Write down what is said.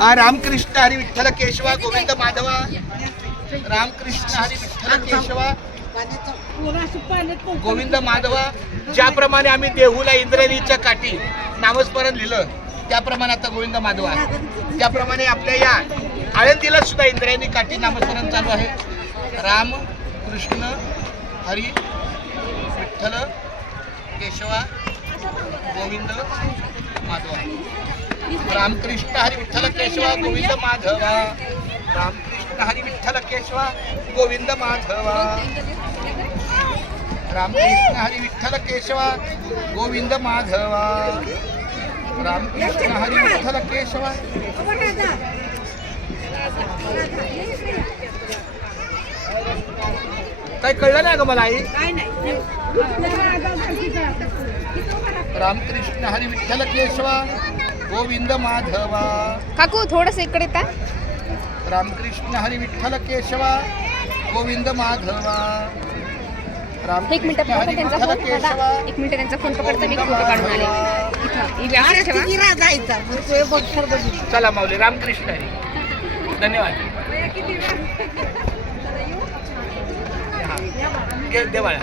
रामकृष्ण हरी विठ्ठल केशवा गोविंद माधवा रामकृष्ण हरी विठ्ठल केशवा गोविंद माधवा. ज्याप्रमाणे आम्ही देहूला इंद्रायणीच्या काठी नामस्मरण लिहिलं त्याप्रमाणे आता गोविंद माधवा, त्याप्रमाणे आपल्या या आळंदीला सुद्धा इंद्रायणी काठी नामस्मरण चालू आहे. राम कृष्ण हरी विठ्ठल केशवा गोविंद माधवा. रामकृष्ण हरी विठ्ठल केशवा गोविंद माधवा. रामकृष्ण हरी विठ्ठल केशवा गोविंद माधवा. रामकृष्ण हरी विठ्ठल केशवा गोविंद माधवा. रामकृष्ण हरी विठ्ठल केशवा. काय कळलं नाही का मला आई? रामकृष्ण हरी विठ्ठल केशवा गोविंद माधवा. काकू थोडस इकडे येता. रामकृष्ण हरी विठ्ठल केशवा गोविंद माधवा. एक मिनिट पकडते त्यांचा फोन. दादा एक मिनिट त्यांचा फोन पकडते, मी फोटो काढून आले. चला माऊली. रामकृष्ण हरी. धन्यवाद. दे बाळा.